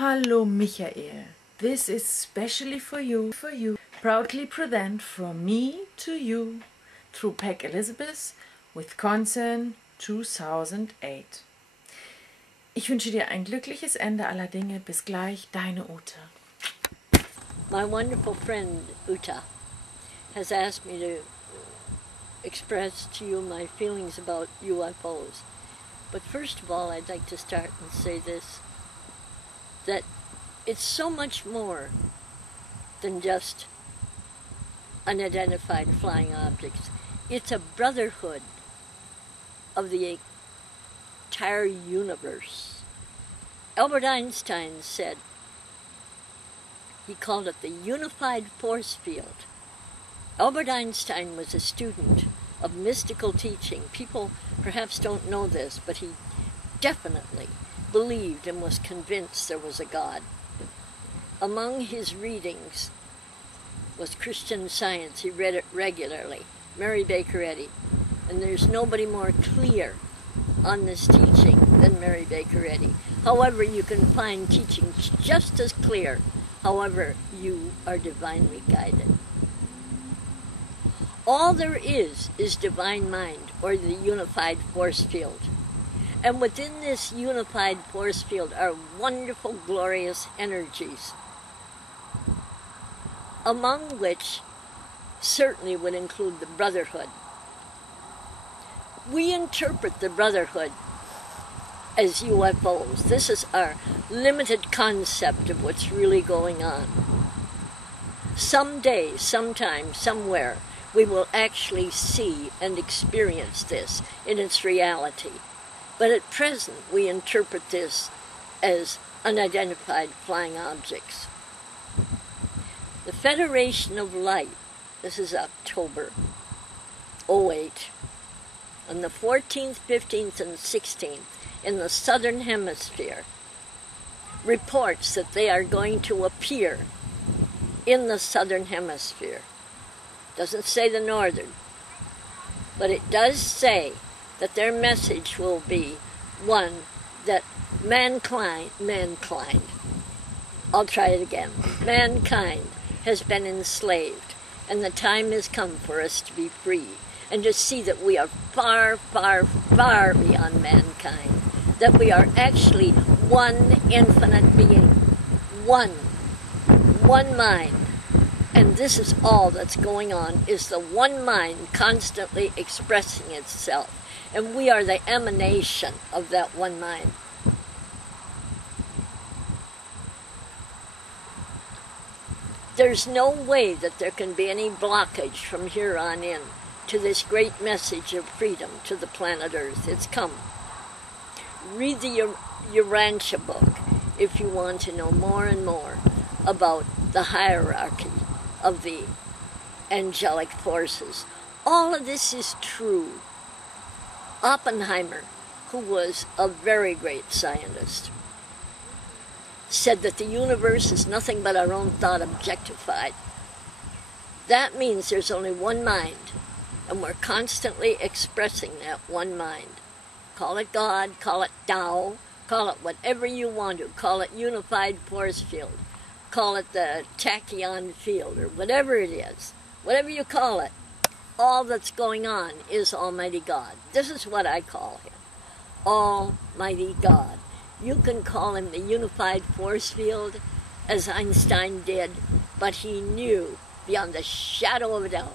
Hallo Michael, this is specially for you, proudly present from me to you through Pack Elisabeth, Wisconsin 2008. Ich wünsche dir ein glückliches Ende aller Dinge. Bis gleich, deine Ute. My wonderful friend Uta has asked me to express to you my feelings about UFOs. But first of all, I'd like to start and say this, that it's so much more than just unidentified flying objects. It's a brotherhood of the entire universe. Albert Einstein said, he called it the unified force field. Albert Einstein was a student of mystical teaching. People perhaps don't know this, but he definitely believed and was convinced there was a God. Among his readings was Christian Science. He read it regularly, Mary Baker Eddy. And there's nobody more clear on this teaching than Mary Baker Eddy. However, you can find teachings just as clear, however you are divinely guided. All there is divine mind, or the unified force field. And within this unified force field are wonderful, glorious energies, among which certainly would include the brotherhood. We interpret the brotherhood as UFOs. This is our limited concept of what's really going on. Someday, sometime, somewhere, we will actually see and experience this in its reality. But at present, we interpret this as unidentified flying objects. The Federation of Light, this is October 08, on the 14th, 15th, and 16th in the Southern Hemisphere, reports that they are going to appear in the Southern Hemisphere. Doesn't say the Northern, but it does say that their message will be one, that mankind, I'll try it again, mankind has been enslaved, and the time has come for us to be free, and to see that we are far, far, far beyond mankind, that we are actually one infinite being, one mind. And this is all that's going on, is the one mind constantly expressing itself. And we are the emanation of that one mind. There's no way that there can be any blockage from here on in to this great message of freedom to the planet Earth. It's come. Read the Urantia book if you want to know more and more about the hierarchy of the angelic forces. All of this is true. Oppenheimer, who was a very great scientist, said that the universe is nothing but our own thought objectified. That means there's only one mind, and we're constantly expressing that one mind. Call it God, call it Tao, call it whatever you want to, call it unified force field, call it the tachyon field, or whatever it is, whatever you call it, all that's going on is Almighty God. This is what I call him, Almighty God. You can call him the unified force field, as Einstein did, but he knew beyond a shadow of a doubt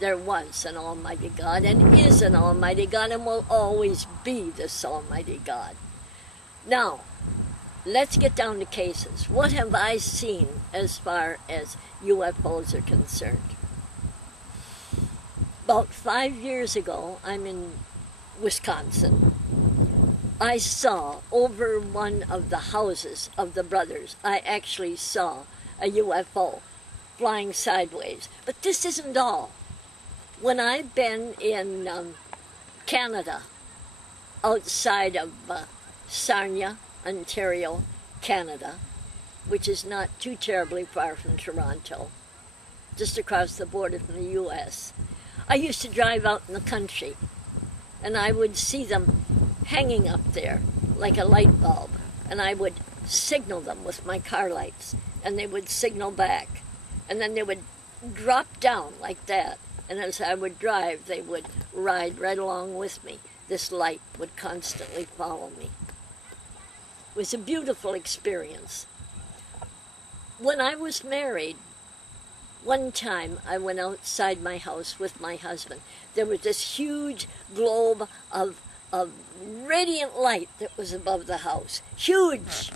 there was an Almighty God, and is an Almighty God, and will always be this Almighty God. Now, let's get down to cases. What have I seen as far as UFOs are concerned? About 5 years ago, I'm in Wisconsin. I saw over one of the houses of the brothers, I actually saw a UFO flying sideways. But this isn't all. When I've been in Canada, outside of Sarnia, Ontario, Canada, which is not too terribly far from Toronto, just across the border from the U.S., I used to drive out in the country, and I would see them hanging up there like a light bulb, and I would signal them with my car lights, and they would signal back. And then they would drop down like that. And as I would drive, they would ride right along with me. This light would constantly follow me. It was a beautiful experience. When I was married, one time I went outside my house with my husband. There was this huge globe of radiant light that was above the house. Huge!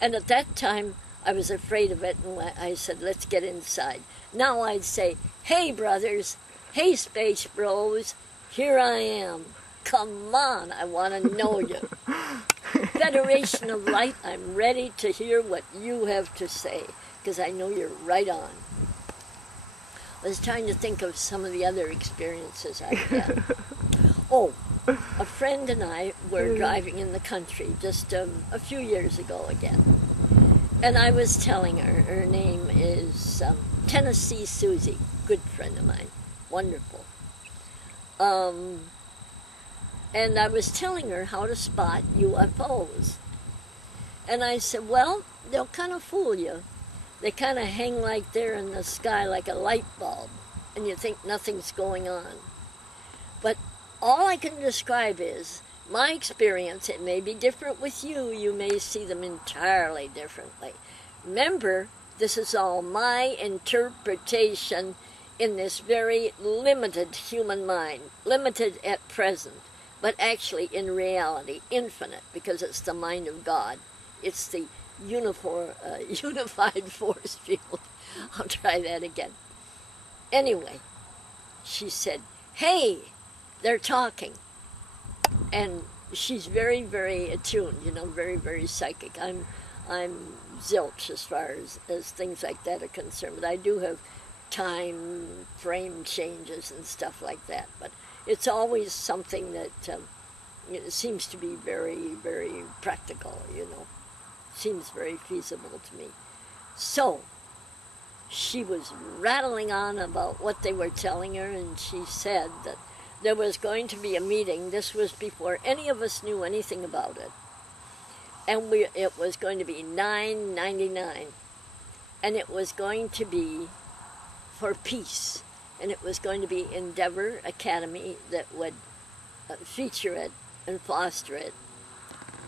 And at that time, I was afraid of it, and I said, let's get inside. Now I'd say, hey, brothers, hey, space bros, here I am. Come on, I want to know you. Federation of Light, I'm ready to hear what you have to say, because I know you're right on. I was trying to think of some of the other experiences I had. Oh, a friend and I were driving in the country just a few years ago again. And I was telling her name is Tennessee Susie, good friend of mine, wonderful. And I was telling her how to spot UFOs. And I said, well, they'll kind of fool you. They kind of hang like they're in the sky like a light bulb, and you think nothing's going on. But all I can describe is my experience. It may be different with you. You may see them entirely differently. Remember, this is all my interpretation in this very limited human mind, limited at present, but actually in reality, infinite, because it's the mind of God. It's the unified force field. I'll try that again. Anyway, she said, hey, they're talking. And she's very, very attuned, you know, very, very psychic. I'm zilch as far as things like that are concerned, but I do have time frame changes and stuff like that. But it's always something that it seems to be very, very practical, you know. Seems very feasible to me. So she was rattling on about what they were telling her, and she said that there was going to be a meeting. This was before any of us knew anything about it. And it was going to be $9.99. And it was going to be for peace. And it was going to be Endeavor Academy that would feature it and foster it.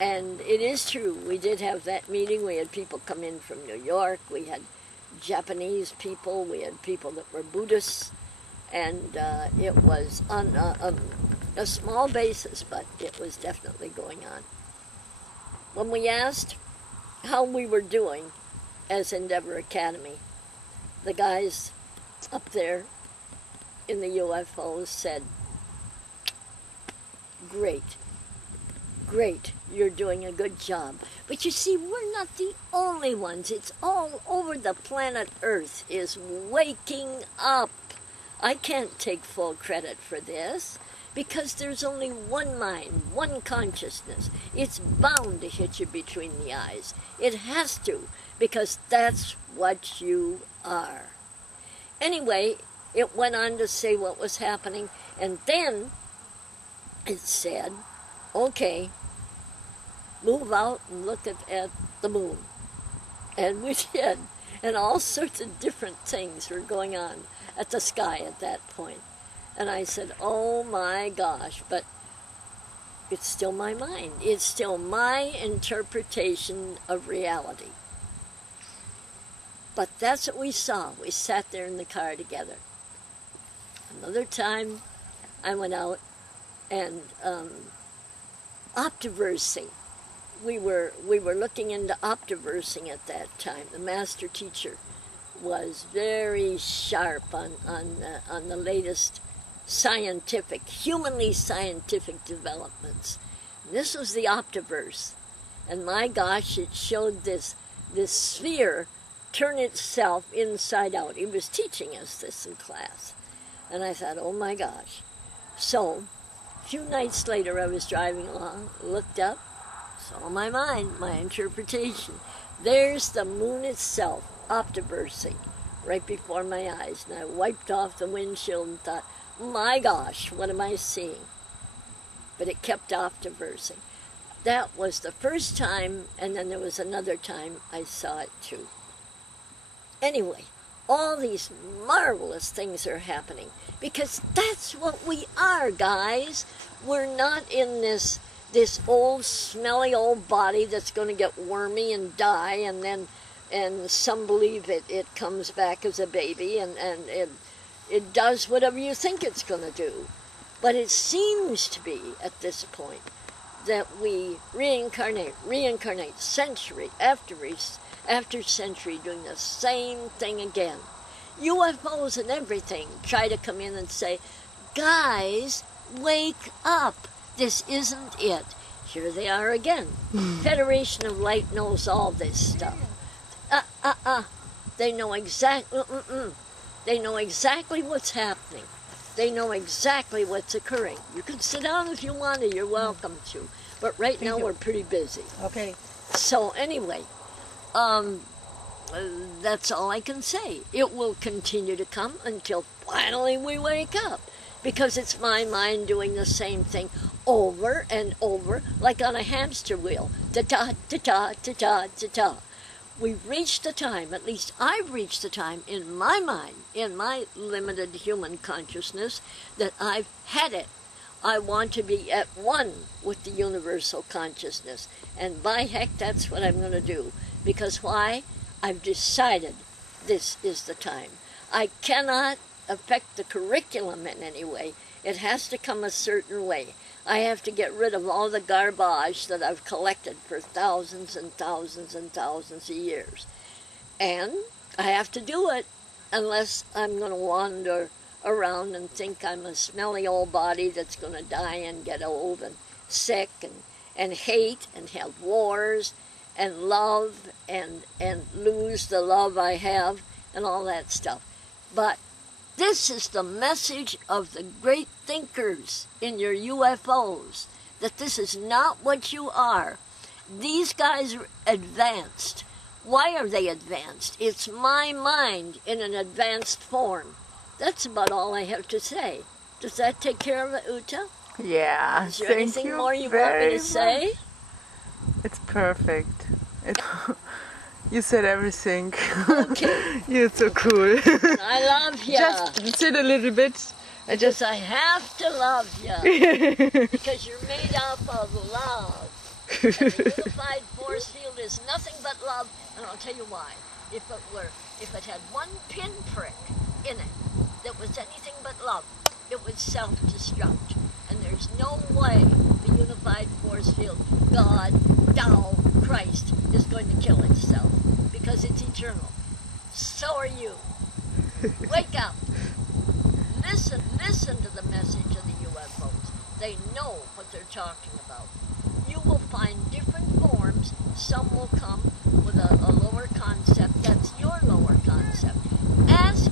And it is true, we did have that meeting. We had people come in from New York. We had Japanese people. We had people that were Buddhists. And it was on a small basis, but it was definitely going on. When we asked how we were doing as Endeavor Academy, the guys up there in the UFOs said, great, great, you're doing a good job. But you see, we're not the only ones. It's all over the planet Earth is waking up. I can't take full credit for this because there's only one mind, one consciousness. It's bound to hit you between the eyes. It has to, because that's what you are. Anyway, it went on to say what was happening, and then it said, okay, move out and look at the moon. And we did, and all sorts of different things were going on at the sky at that point. And I said, oh my gosh, but it's still my mind. It's still my interpretation of reality. But that's what we saw. We sat there in the car together. Another time, I went out and optiversing. We were looking into optiversing at that time. The master teacher was very sharp on the latest scientific, humanly scientific developments. And this was the Optiverse. And my gosh, it showed this sphere turn itself inside out. He was teaching us this in class. And I thought, oh my gosh. So, a few nights later, I was driving along, looked up, saw my mind, my interpretation. There's the moon itself, Optiversing, right before my eyes. And I wiped off the windshield and thought, my gosh, what am I seeing? But it kept Optiversing. That was the first time, and then there was another time I saw it too. Anyway, all these marvelous things are happening because that's what we are, guys. We're not in this old smelly old body that's going to get wormy and die, and some believe it comes back as a baby and it does whatever you think it's going to do. But it seems to be at this point that we reincarnate century after century, doing the same thing again. UFOs and everything try to come in and say, guys, wake up. This isn't it. Here they are again. Federation of Light knows all this stuff. They know They know exactly what's happening. They know exactly what's occurring. You can sit down if you want to. You're welcome to. But right now we're pretty busy. Okay. So anyway, that's all I can say. It will continue to come until finally we wake up. Because it's my mind doing the same thing over and over, like on a hamster wheel. Ta-ta, ta-ta, ta-ta, ta-ta. We've reached the time, at least I've reached the time in my mind, in my limited human consciousness, that I've had it. I want to be at one with the universal consciousness. And by heck, that's what I'm going to do. Because why? I've decided this is the time. I cannot affect the curriculum in any way. It has to come a certain way. I have to get rid of all the garbage that I've collected for thousands and thousands and thousands of years. And I have to do it unless I'm going to wander around and think I'm a smelly old body that's going to die and get old and sick and hate and have wars and love and lose the love I have and all that stuff. But this is the message of the great thinkers in your UFOs, that this is not what you are. These guys are advanced. Why are they advanced? It's my mind in an advanced form. That's about all I have to say. Does that take care of it, Uta? Yeah, is there thank anything you more you want very me to say? much. It's perfect. You said everything. Okay. You're so cool. I love you. Just sit a little bit. Because I have to love you. Because you're made up of love. And the unified force field is nothing but love. And I'll tell you why. If it had one pinprick in it that was anything but love, it would self-destruct. And there's no way the unified force field, God, Tao, Christ, is going to kill itself. Because it's eternal. So are you. Wake up. Listen to the message of the UFOs. They know what they're talking about. You will find different forms. Some will come with a lower concept. That's your lower concept. Ask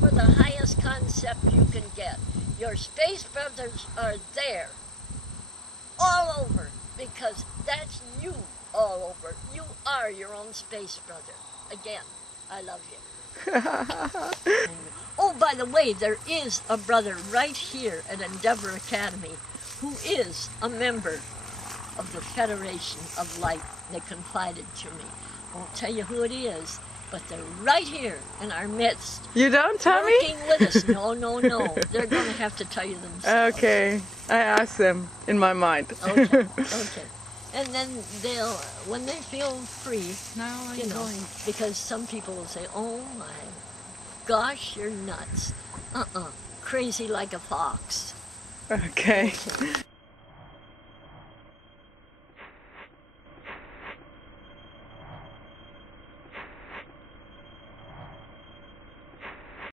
for the highest concept you can get. Your space brothers are there. All over. Because that's you all over. You are your own space brother. Again, I love you. Oh, by the way, there is a brother right here at Endeavor Academy who is a member of the Federation of Light. They confided to me. I won't tell you who it is, but they're right here in our midst. You don't tell me? Working with us. No. They're going to have to tell you themselves. Okay. I ask them in my mind. Okay. And then they'll, when they feel free, Now you I'm know, going. because some people will say, oh my gosh, you're nuts. Crazy like a fox. Okay.